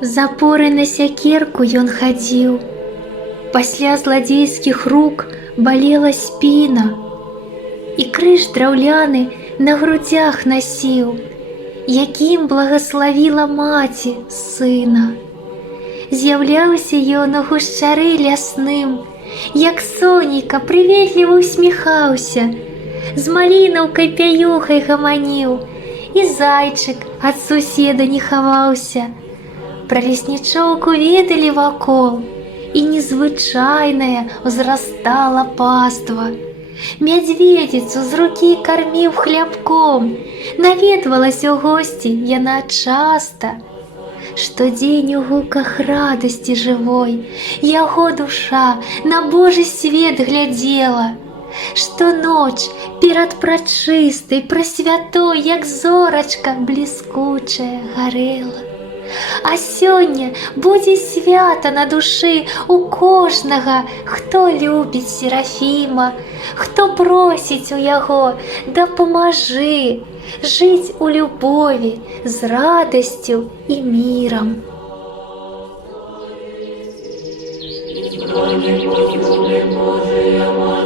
Запоры на сякерку ён хадзіў. Пасля зладзейскіх рук балела спіна, і крыж драўляны на грудзях насіў, якім благаславіла маці сына. З'яўляўся ён у гушчары лясным, як сонейка прыветліва усміхаўся, з малінаўкай пяюхай гаманіў, і зайчык ад суседа не хаваўся. Пра леснічоўку ведалі вакол, і незвычайная ўзрастала паства. Мядзведзіцу з рукі карміў хлябком, наведвалася ў госці яна часта. Штодзень у гуках радасці жывой яго душа на Божы свет глядзела. Штоноч перад прачыстай, прасвятой, як зорачка бліскучая гарэла. А сёння будзе свята на душы у кожнага, хто любіць Серафіма, хто просіць у яго: дапамажы жыць у любові, з радасцю і мірам. Боже, Боже, Боже,